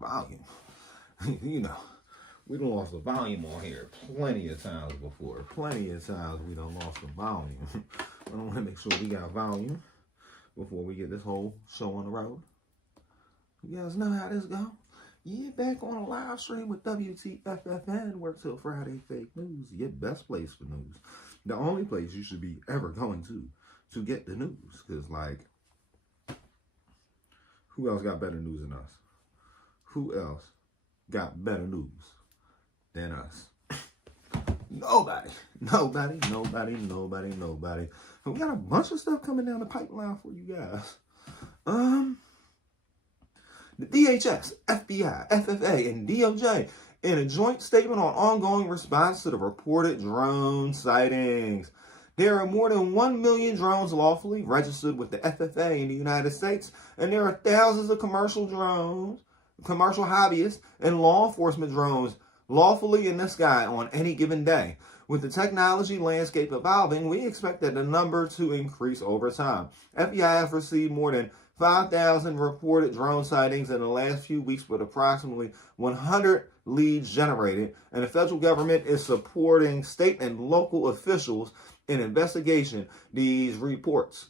volume. You know, we done lost the volume on here plenty of times before. Plenty of times we done lost the volume. I want to make sure we got volume before we get this whole show on the road. You guys know how this go? Yeah, back on a live stream with WTFFN, work till Friday fake news. Your best place for news. The only place you should be ever going to get the news. Because, like, who else got better news than us? Who else got better news than us? Nobody. We got a bunch of stuff coming down the pipeline for you guys. The DHS, FBI, FFA, and DOJ in a joint statement on ongoing response to the reported drone sightings. There are more than 1 million drones lawfully registered with the FFA in the United States, and there are thousands of commercial drones, commercial hobbyists, and law enforcement drones lawfully in the sky on any given day. With the technology landscape evolving, we expect that the number to increase over time. FBI has received more than 5,000 reported drone sightings in the last few weeks, with approximately 100 leads generated, and the federal government is supporting state and local officials in investigation these reports.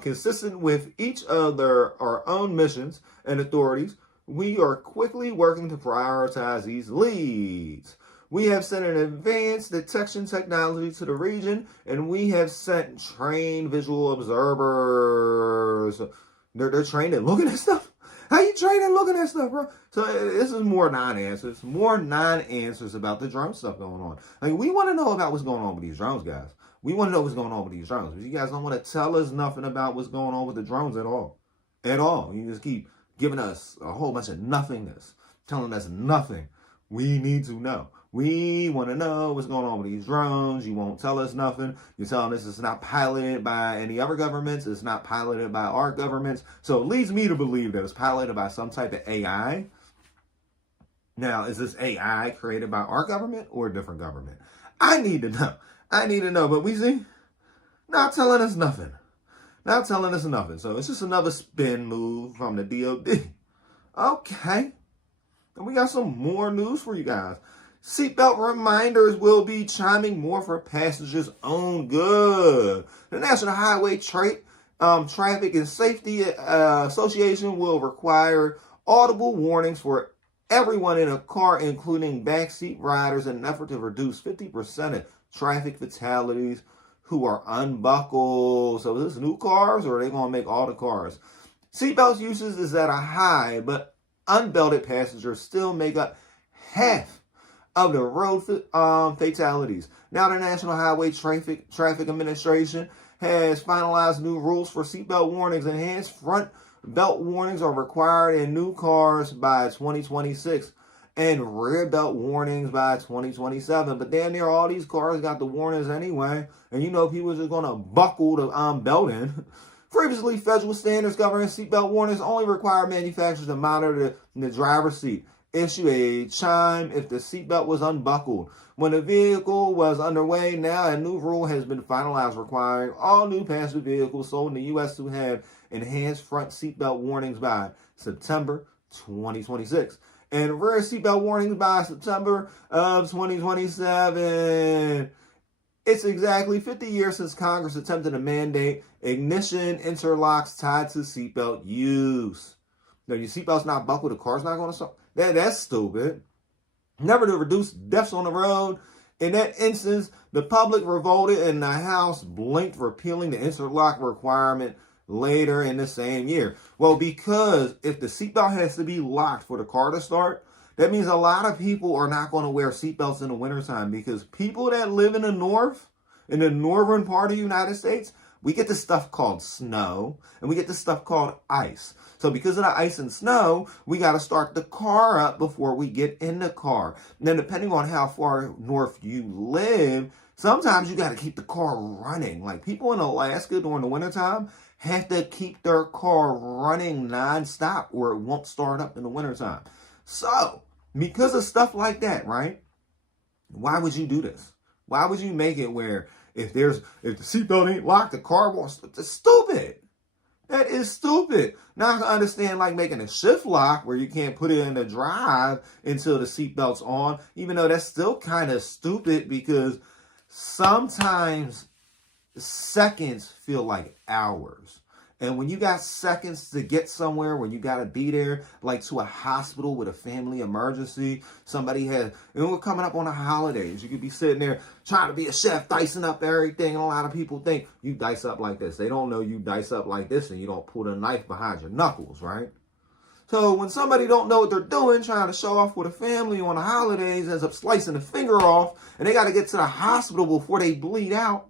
Consistent with each of our own missions and authorities, we are quickly working to prioritize these leads. We have sent an advanced detection technology to the region, and we have sent trained visual observers. They're trained at looking at stuff. How you trained at looking at stuff, bro? So this is more non-answers. More non-answers about the drone stuff going on. Like, we want to know about what's going on with these drones, guys. We want to know what's going on with these drones. But you guys don't want to tell us nothing about what's going on with the drones at all. At all. You just keep giving us a whole bunch of nothingness. Telling us nothing we need to know. We want to know what's going on with these drones. You won't tell us nothing. You're telling us it's not piloted by any other governments. It's not piloted by our governments. So it leads me to believe that it's piloted by some type of AI. Now, is this AI created by our government or a different government? I need to know. But we see, not telling us nothing. So it's just another spin move from the DOD. Okay. And we got some more news for you guys. Seatbelt reminders will be chiming more for passengers' own good. The National Highway Traffic and Safety Association will require audible warnings for everyone in a car, including backseat riders, in an effort to reduce 50% of traffic fatalities who are unbuckled. So is this new cars, or are they going to make all the cars? Seatbelt usage is at a high, but unbelted passengers still make up half of the road fatalities. Now, the National Highway Traffic Administration has finalized new rules for seatbelt warnings. Enhanced front belt warnings are required in new cars by 2026 and rear belt warnings by 2027. But damn near all these cars got the warnings anyway. And you know people are just going to buckle the belt in. Previously, federal standards governing seatbelt warnings only require manufacturers to monitor the driver's seat, issue a chime if the seatbelt was unbuckled when the vehicle was underway. Now, a new rule has been finalized requiring all new passenger vehicles sold in the U.S. to have enhanced front seatbelt warnings by September 2026 and rear seatbelt warnings by September of 2027. It's exactly 50 years since Congress attempted to mandate ignition interlocks tied to seatbelt use. Now, your seatbelt's not buckled, the car's not going to start. That's stupid. Never to reduce deaths on the road. In that instance, the public revolted and the House blinked, repealing the interlock requirement later in the same year. Well, because if the seatbelt has to be locked for the car to start, that means a lot of people are not going to wear seatbelts in the wintertime, because people that live in the north, in the northern part of the United States, we get this stuff called snow, and we get this stuff called ice. So because of the ice and snow, we got to start the car up before we get in the car. And then depending on how far north you live, sometimes you got to keep the car running. Like people in Alaska during the wintertime have to keep their car running nonstop or it won't start up in the wintertime. So because of stuff like that, right? Why would you do this? Why would you make it where if the seatbelt ain't locked, the car won't start? It's stupid. That is stupid. Now I can understand like making a shift lock where you can't put it in the drive until the seatbelt's on, even though that's still kind of stupid because sometimes seconds feel like hours. And when you got seconds to get somewhere, when you got to be there, like to a hospital with a family emergency, somebody has, and we're coming up on the holidays, you could be sitting there trying to be a chef, dicing up everything, and a lot of people think you dice up like this. They don't know you dice up like this and you don't pull the knife behind your knuckles, right? So when somebody don't know what they're doing, trying to show off with a family on the holidays, ends up slicing the finger off, and they got to get to the hospital before they bleed out,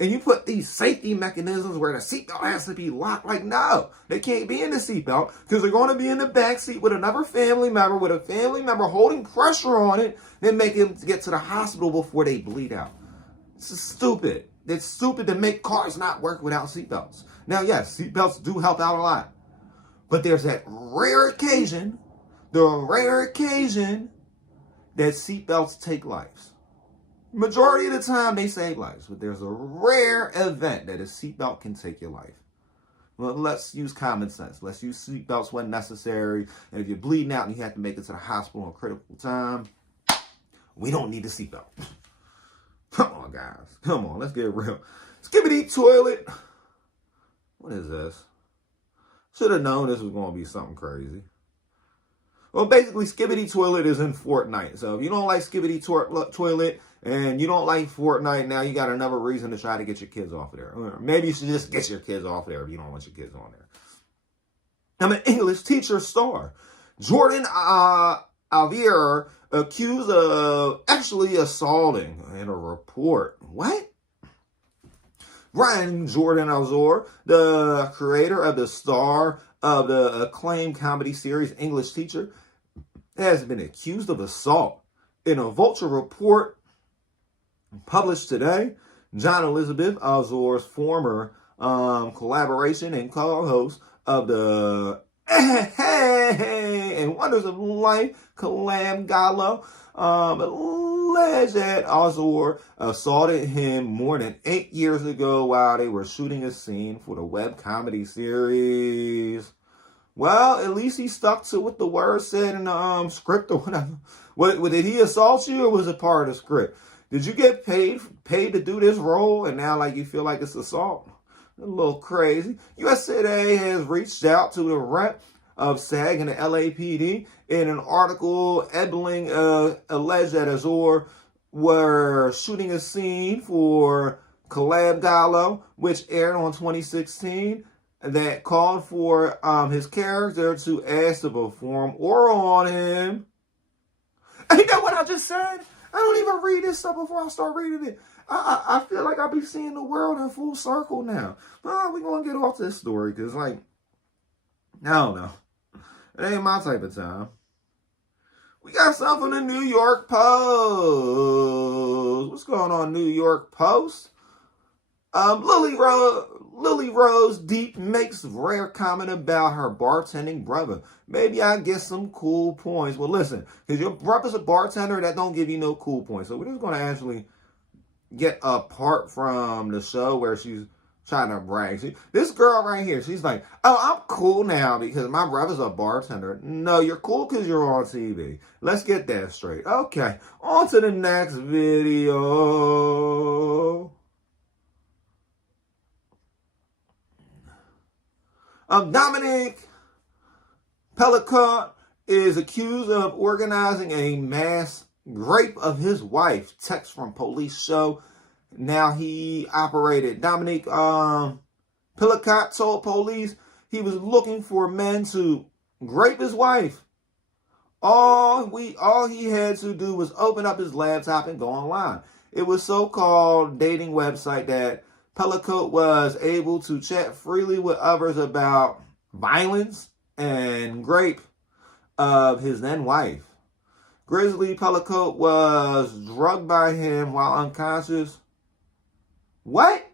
and you put these safety mechanisms where the seatbelt has to be locked. Like, no, they can't be in the seatbelt because they're going to be in the back seat with another family member, holding pressure on it, then make them get to the hospital before they bleed out. This is stupid. It's stupid to make cars not work without seatbelts. Now, yes, seatbelts do help out a lot. But there's that rare occasion that seatbelts take lives. Majority of the time, they save lives, but there's a rare event that a seatbelt can take your life. Well, let's use common sense. Let's use seatbelts when necessary. And if you're bleeding out and you have to make it to the hospital in critical time, we don't need a seatbelt. Come on, guys. Come on, let's get real. Skibbity toilet. What is this? Should have known this was going to be something crazy. Well, basically, Skibbity Toilet is in Fortnite. So if you don't like Skibbity Toilet and you don't like Fortnite, now you got another reason to try to get your kids off of there. Or maybe you should just get your kids off there if you don't want your kids on there. I'm an English teacher star. Jordan Alvier accused of actually assaulting in a report. What? Ryan Jordan Alzor, the creator of the star of the acclaimed comedy series English Teacher, has been accused of assault. In a Vulture report published today, John Elizabeth Alzor's former collaboration and co-host of the and Wonders of Life, Kalam Gallo, alleged that Alzor assaulted him more than 8 years ago while they were shooting a scene for the web comedy series. Well, at least he stuck to what the word said in the script or whatever. What did he assault you, or was it part of the script? Did you get paid to do this role, and now like you feel like it's assault? A little crazy. USA Today has reached out to the rep of SAG and the LAPD in an article. Ebling alleged that Alzor were shooting a scene for Collab Gallo, which aired on 2016, that called for his character to ask to perform oral on him. And you know what I just said? I don't even read this stuff before I start reading it. I feel like I'll be seeing the world in full circle now. But we're going to get off this story because, like, I don't know. It ain't my type of time. We got something from the New York Post. What's going on, New York Post? Lily Rose Deep makes rare comment about her bartending brother. Maybe I get some cool points. Well, listen, because your brother's a bartender, that don't give you no cool points. So we're just going to actually get apart from the show where she's trying to brag. See, this girl right here, she's like, oh, I'm cool now because my brother's a bartender. No, you're cool because you're on TV. Let's get that straight. Okay, on to the next video. Dominic Pellicott is accused of organizing a mass rape of his wife. Text from police show. Now he operated. Dominic Pellicott told police he was looking for men to rape his wife. All he had to do was open up his laptop and go online. It was so-called dating website that Pellicott was able to chat freely with others about violence and rape of his then wife. Grizzly Pellicott was drugged by him while unconscious. What?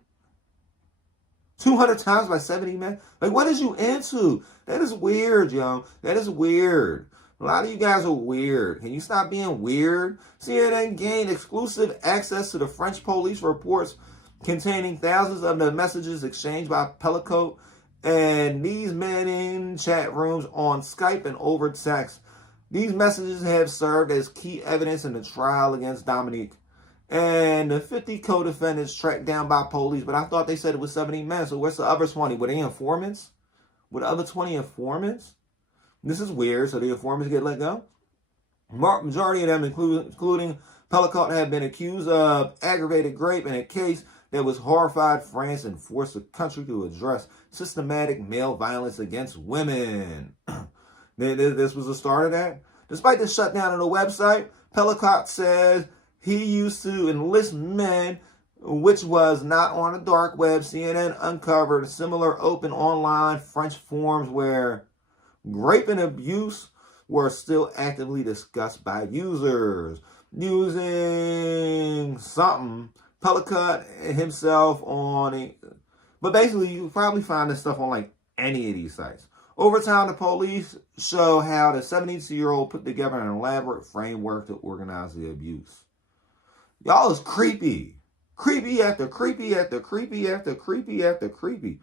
200 times by 70 men? Like, what is you into? That is weird, yo. That is weird. A lot of you guys are weird. Can you stop being weird? CNN gained exclusive access to the French police reports containing thousands of the messages exchanged by Pellicott And these men in chat rooms on Skype and over text. These messages have served as key evidence in the trial against Dominique. And the 50 co-defendants tracked down by police, but I thought they said it was 70 men. So where's the other 20? Were they informants? Were the other 20 informants? This is weird. So the informants get let go? Majority of them, including Pellicot, have been accused of aggravated rape in a case that was horrified France and forced the country to address systematic male violence against women. This was the start of that. Despite the shutdown of the website, Pellicot says he used to enlist men, which was not on the dark web. CNN uncovered similar open online French forums where rape and abuse were still actively discussed by users. Using something, Pellicot himself but basically you can probably find this stuff on like any of these sites. Over time, the police show how the 72-year-old put together an elaborate framework to organize the abuse. Y'all is creepy. Creepy after creepy after creepy after creepy after creepy.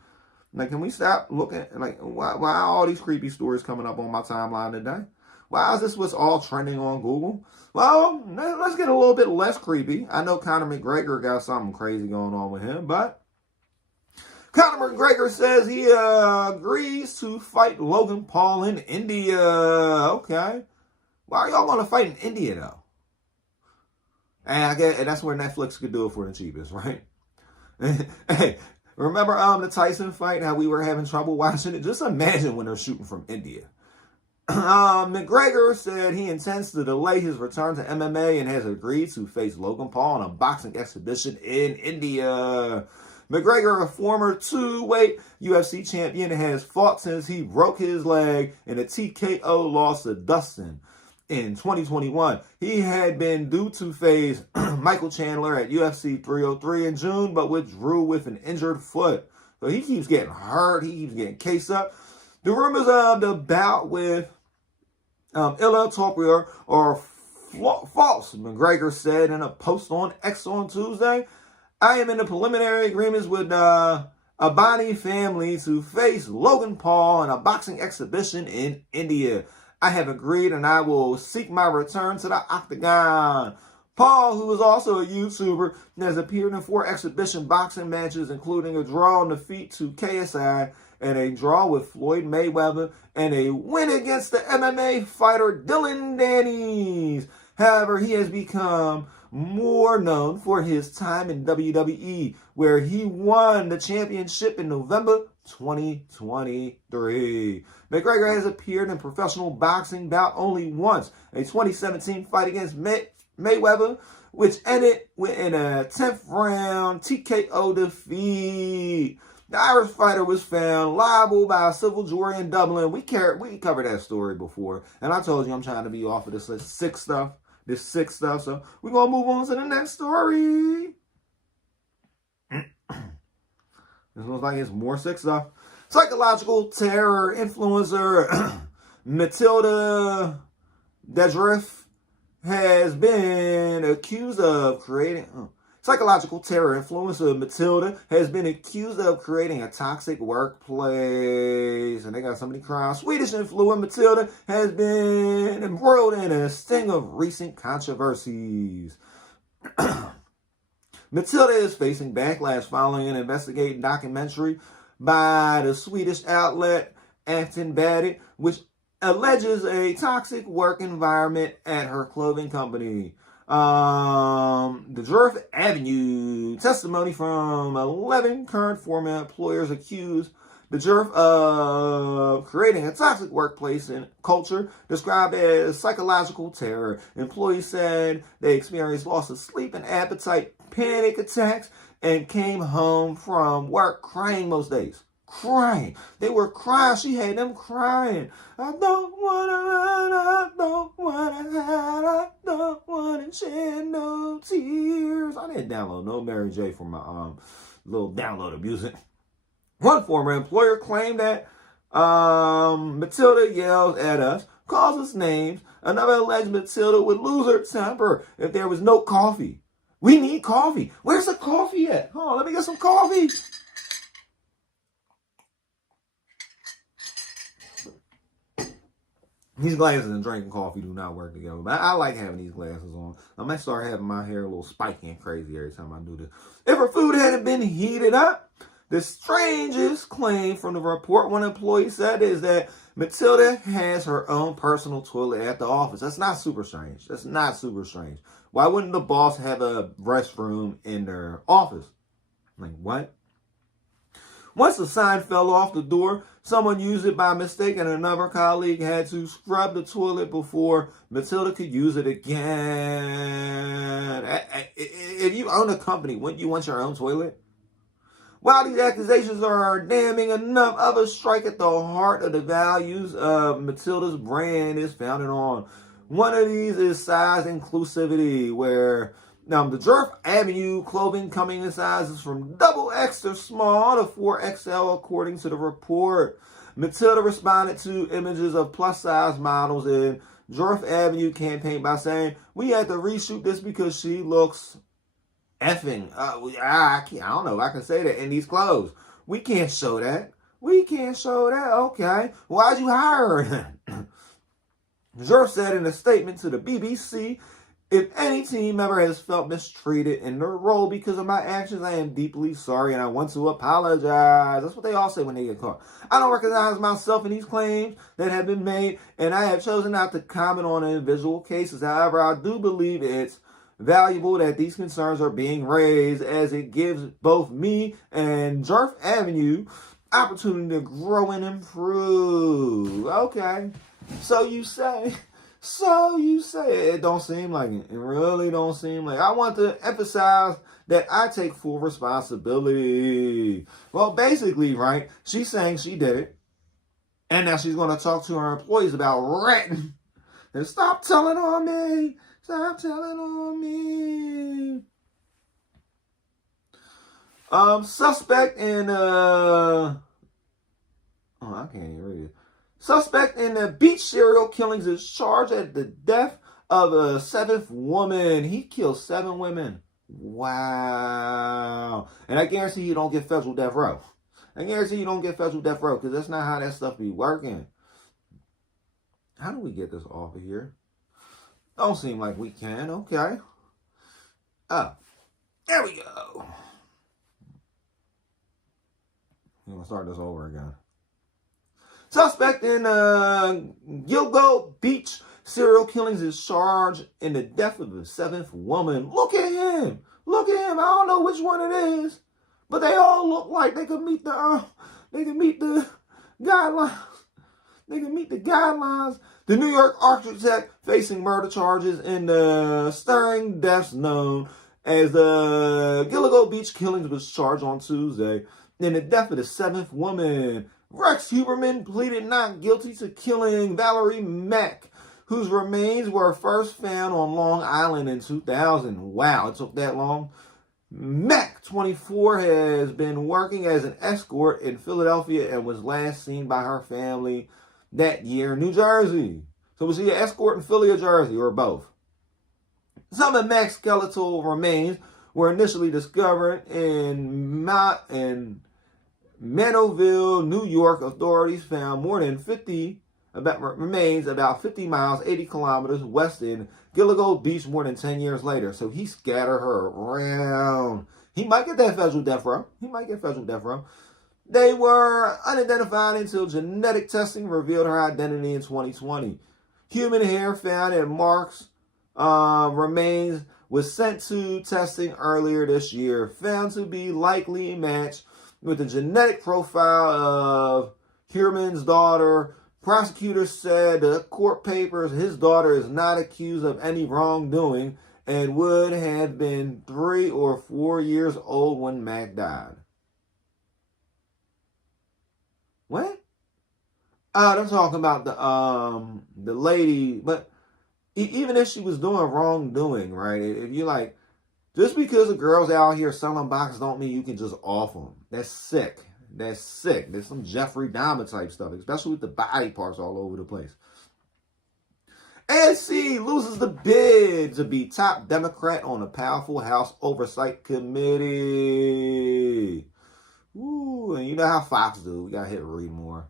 Like, can we stop looking? Like, why are all these creepy stories coming up on my timeline today? Why is this what's all trending on Google? Well, let's get a little bit less creepy. I know Conor McGregor got something crazy going on with him, but Conor McGregor says he agrees to fight Logan Paul in India. Okay. Why are y'all going to fight in India, though? And that's where Netflix could do it for the cheapest, right? Hey, remember the Tyson fight, how we were having trouble watching it? Just imagine when they're shooting from India. McGregor said he intends to delay his return to MMA and has agreed to face Logan Paul in a boxing exhibition in India. McGregor, a former two-weight UFC champion, has fought since he broke his leg in a TKO loss to Dustin in 2021. He had been due to face Michael Chandler at UFC 303 in June, but withdrew with an injured foot. So he keeps getting hurt. He keeps getting case up. The rumors of the bout with allot are false, McGregor said in a post on X on Tuesday. I am in the preliminary agreements with Abani family to face Logan Paul in a boxing exhibition in India. I have agreed and I will seek my return to the octagon. Paul, who is also a YouTuber, has appeared in 4 exhibition boxing matches, including a draw and defeat to KSI and a draw with Floyd Mayweather and a win against the MMA fighter Dylan Dannies. However, he has become more known for his time in WWE, where he won the championship in November 2023. McGregor has appeared in professional boxing bout only once, a 2017 fight against Mayweather, which ended in a 10th round TKO defeat. The Irish fighter was found liable by a civil jury in Dublin. We covered that story before, and I told you I'm trying to be off of this sick stuff. So we're going to move on to the next story. This looks like it's more sick stuff. Psychological terror influencer Matilda Dedriff has been accused of creating... Psychological terror influencer Matilda has been accused of creating a toxic workplace. And they got somebody crying. Swedish influencer Matilda has been embroiled in a string of recent controversies. Matilda is facing backlash following an investigative documentary by the Swedish outlet Aftonbladet, which alleges a toxic work environment at her clothing company. The Jerf Avenue testimony from 11 current former employers accused the Jerf of creating a toxic workplace and culture described as psychological terror. Employees said they experienced loss of sleep and appetite, panic attacks, and came home from work crying most days. Crying. They were crying. She had them crying. I don't want to run. I don't want to hide. I don't want to shed no tears. I didn't download no Mary J from my little download of music. One former employer claimed that Matilda yells at us, calls us names. Another alleged Matilda would lose her temper if there was no coffee. We need coffee. Where's the coffee at? Oh, let me get some coffee. These glasses and drinking coffee do not work together. But I like having these glasses on. I might start having my hair a little spiky and crazy every time I do this. If her food hadn't been heated up, the strangest claim from the report one employee said is that Matilda has her own personal toilet at the office. That's not super strange. That's not super strange. Why wouldn't the boss have a restroom in their office? Like, what? Once the sign fell off the door, someone used it by mistake and another colleague had to scrub the toilet before Matilda could use it again. If you own a company, wouldn't you want your own toilet? While these accusations are damning enough, others strike at the heart of the values of Matilda's brand is founded on. One of these is size inclusivity, where the Jerf Avenue clothing coming in sizes from double extra small to 4XL, according to the report. Matilda responded to images of plus-size models in Jerf Avenue campaign by saying, "We had to reshoot this because she looks effing, I don't know if I can say that in these clothes. We can't show that. We can't show that. Okay. Why'd you hire her?" Jerf said in a statement to the BBC, "If any team member has felt mistreated in their role because of my actions, I am deeply sorry and I want to apologize." That's what they all say when they get caught. "I don't recognize myself in these claims that have been made, and I have chosen not to comment on individual cases. However, I do believe it's valuable that these concerns are being raised, as it gives both me and Jerf Avenue opportunity to grow and improve." Okay. So you say. It don't seem like it. It really don't seem like it. I want to emphasize that I take full responsibility. Well, basically, right, she's saying she did it. And now she's going to talk to her employees about ratting. And stop telling on me. Stop telling on me. Suspect in, I can't even read it. Suspect in the beach serial killings is charged at the death of a 7th woman. He killed 7 women. Wow. And I guarantee you don't get federal death row. I guarantee you don't get federal death row, because that's not how that stuff be working. How do we get this off of here? Don't seem like we can. Okay. Oh, there we go. I'm going to start this over again. Suspect in Gilgo Beach serial killings is charged in the death of the 7th woman. Look at him. Look at him. I don't know which one it is, but they all look like they could meet the guidelines. They can meet the guidelines. The New York architect facing murder charges in the stirring deaths known as the Gilgo Beach killings was charged on Tuesday. In the death of the 7th woman, Rex Huberman pleaded not guilty to killing Valerie Mack, whose remains were first found on Long Island in 2000. Wow, it took that long. Mack, 24, has been working as an escort in Philadelphia and was last seen by her family that year in New Jersey. So was he an escort in Philly or Jersey, or both? Some of Mack's skeletal remains were initially discovered in Manoville, New York. Authorities found more than 50 remains about 50 miles, 80 kilometers west in Gilgo Beach more than 10 years later. So he scattered her around. He might get that federal death row. He might get federal death row. They were unidentified until genetic testing revealed her identity in 2020. Human hair found at Mark's remains was sent to testing earlier this year, found to be likely matched with the genetic profile of Huberman's daughter. Prosecutors said the court papers, his daughter is not accused of any wrongdoing and would have been 3 or 4 years old when Mack died. What? They're talking about the lady, but even if she was doing wrongdoing, right? If you like, just because a girl's out here selling boxes don't mean you can just off them. That's sick. That's sick. There's some Jeffrey Dahmer type stuff, especially with the body parts all over the place. ANC loses the bid to be top Democrat on a powerful House Oversight Committee. Ooh, and you know how Fox do. We got to hit read more.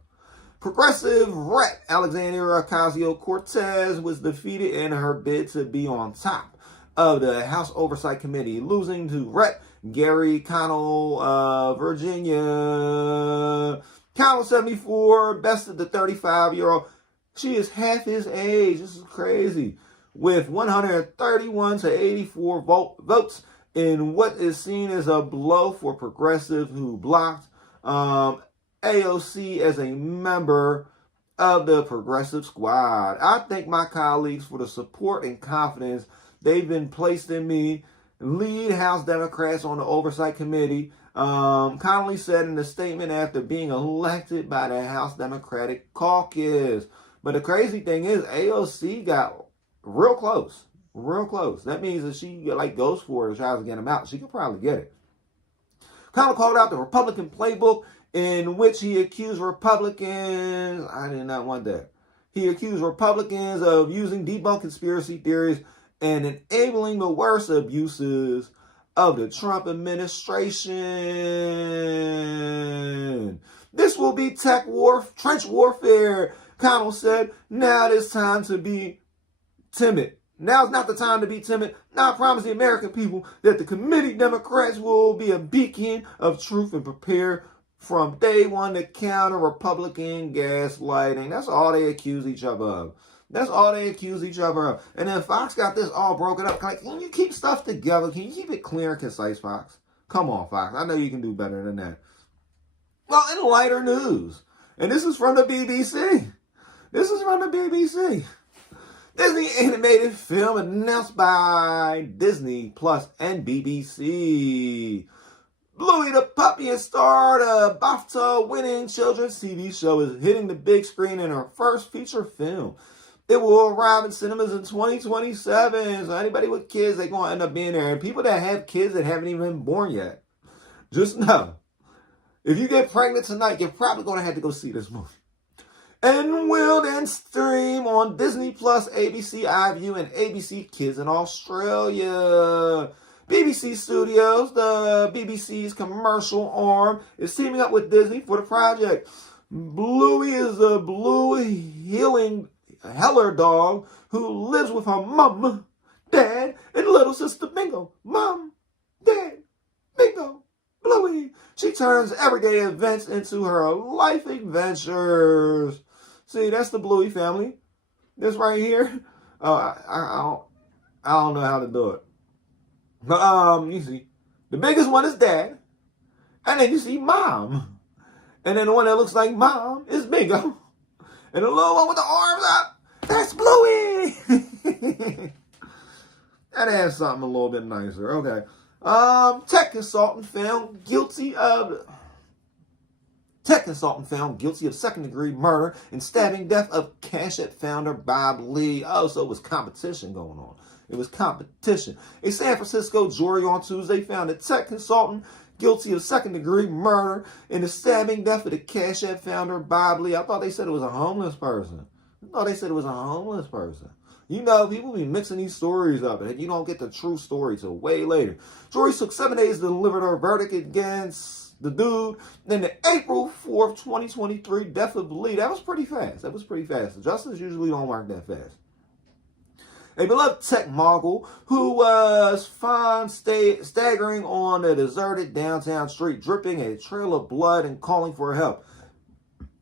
Progressive Rep. Alexandria Ocasio-Cortez was defeated in her bid to be on top of the House Oversight Committee, losing to Rep. Gary Connell of Virginia. Connell, 74, bested the 35-year-old. She is half his age. This is crazy. With 131 to 84 votes in what is seen as a blow for Progressive, who blocked AOC as a member of the Progressive Squad. I thank my colleagues for the support and confidence they've been placed in me. Lead House Democrats on the Oversight Committee. Connolly said in a statement after being elected by the House Democratic Caucus. But the crazy thing is, AOC got real close. Real close. That means that she goes for it and tries to get him out. She could probably get it. Connell called out the Republican playbook in which he accused Republicans. I did not want that. He accused Republicans of using debunked conspiracy theories and enabling the worst abuses of the Trump administration. This will be trench warfare, Connell said. Now it is time to be timid. Now's not the time to be timid. Now I promise the American people that the committee Democrats will be a beacon of truth and prepare from day one to counter Republican gaslighting. That's all they accuse each other of. That's all they accuse each other of. And then Fox got this all broken up. Can you keep stuff together? Can you keep it clear and concise, Fox? Come on, Fox. I know you can do better than that. Well, in lighter news, and this is from the BBC. Disney animated film announced by Disney Plus and BBC. Bluey the Puppy and star the BAFTA-winning children's TV show is hitting the big screen in her first feature film. It will arrive in cinemas in 2027. So anybody with kids, they're going to end up being there. And people that have kids that haven't even been born yet, just know, if you get pregnant tonight, you're probably going to have to go see this movie. And will then stream on Disney Plus, ABC iView, and ABC Kids in Australia. BBC Studios, the BBC's commercial arm, is teaming up with Disney for the project. Bluey is a blue Heller dog who lives with her mom, dad, and little sister Bingo. Mom, dad, Bingo, Bluey. She turns everyday events into her life adventures. See, that's the Bluey family. This right here, I don't know how to do it. But you see, the biggest one is dad, and then you see mom, and then the one that looks like mom is Bingo, and the little one with the arms up, that's Bluey. That has something a little bit nicer. Okay. Tech consultant found guilty of second-degree murder and stabbing death of Cash App founder Bob Lee. Oh, so it was competition going on. It was competition. A San Francisco jury on Tuesday found a tech consultant guilty of second-degree murder and the stabbing death of the Cash App founder Bob Lee. I thought they said it was a homeless person. You know, people be mixing these stories up, and you don't get the true story till way later. Jury took 7 days to deliver their verdict against the dude. Then the April 4th, 2023 death of Lee. That was pretty fast. The justice usually don't work that fast. A beloved tech mogul who was found staggering on a deserted downtown street, dripping a trail of blood and calling for help.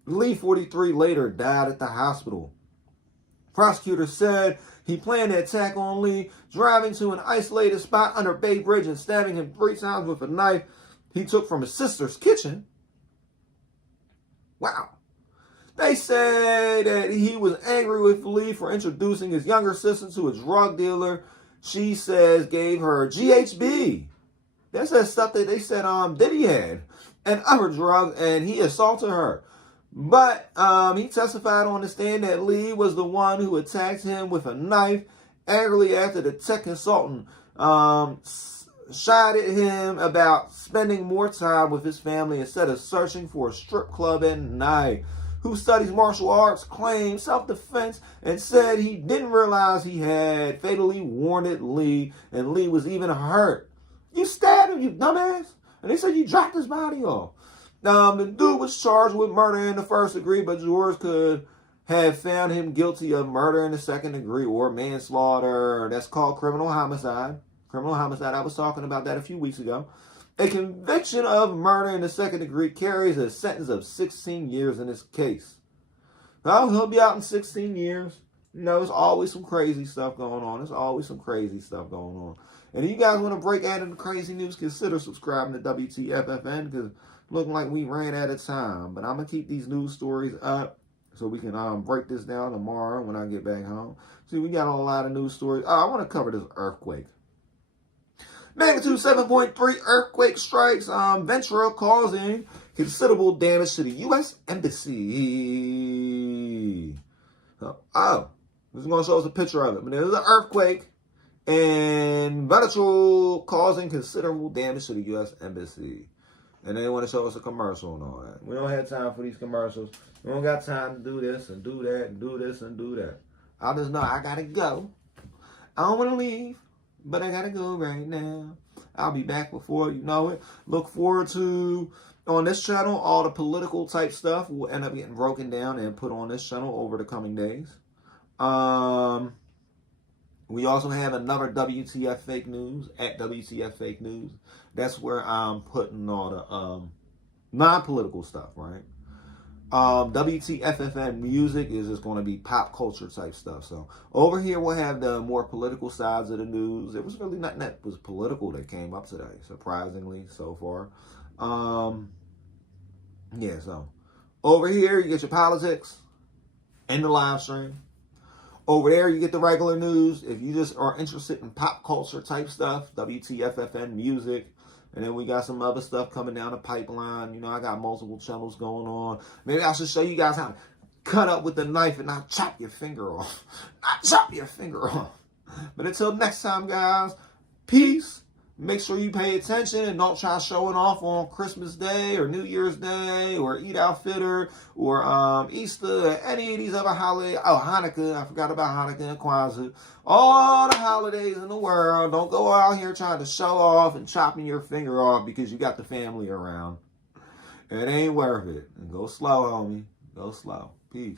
Lee, 43, later died at the hospital. Prosecutors said he planned the attack on Lee, driving to an isolated spot under Bay Bridge and stabbing him 3 times with a knife he took from his sister's kitchen. Wow. They say that he was angry with Lee for introducing his younger sister to a drug dealer she says gave her GHB. That's that stuff that they said Diddy had and other drugs, and he assaulted her. But he testified on the stand that Lee was the one who attacked him with a knife angrily after the tech consultant shot at him about spending more time with his family instead of searching for a strip club at night. Who studies martial arts, claimed self-defense and said he didn't realize he had fatally wounded Lee, and Lee was even hurt. You stabbed him, you dumbass. And they said you dropped his body off. The dude was charged with murder in the first degree, but jurors could have found him guilty of murder in the second degree or manslaughter. That's called criminal homicide. Criminal homicide. I was talking about that a few weeks ago. A conviction of murder in the second degree carries a sentence of 16 years in this case. Well, he'll be out in 16 years. You know, there's always some crazy stuff going on. There's always some crazy stuff going on. And if you guys want to break out into crazy news, consider subscribing to WTFFN because looking like we ran out of time. But I'm going to keep these news stories up so we can break this down tomorrow when I get back home. See, we got a lot of news stories. I want to cover this earthquake. Magnitude 7.3 earthquake strikes Ventura, causing considerable damage to the U.S. Embassy. So, this is going to show us a picture of it. But there's an earthquake in Ventura causing considerable damage to the U.S. Embassy. And they want to show us a commercial and all that. We don't have time for these commercials. We don't got time to do this and do that and do this and do that. I just know I got to go. I don't want to leave, but I got to go right now. I'll be back before you know it. Look forward to, on this channel, all the political type stuff will end up getting broken down and put on this channel over the coming days. We also have another WTF Fake News at WTF Fake News. That's where I'm putting all the non-political stuff, right? WTFFN music is just going to be pop culture type stuff. So over here we'll have the more political sides of the news. There was really nothing that was political that came up today, surprisingly, so far. Yeah, so over here you get your politics and the live stream. Over there you get the regular news. If you just are interested in pop culture type stuff, WTFFN music. And then we got some other stuff coming down the pipeline. You know, I got multiple channels going on. Maybe I should show you guys how to cut up with the knife and not chop your finger off. Not chop your finger off. But until next time, guys, peace. Make sure you pay attention and don't try showing off on Christmas Day or New Year's Day or Eid al-Fitr or Easter or any of these other holidays. Oh, Hanukkah. I forgot about Hanukkah and Kwanzaa. All the holidays in the world. Don't go out here trying to show off and chopping your finger off because you got the family around. It ain't worth it. And go slow, homie. Go slow. Peace.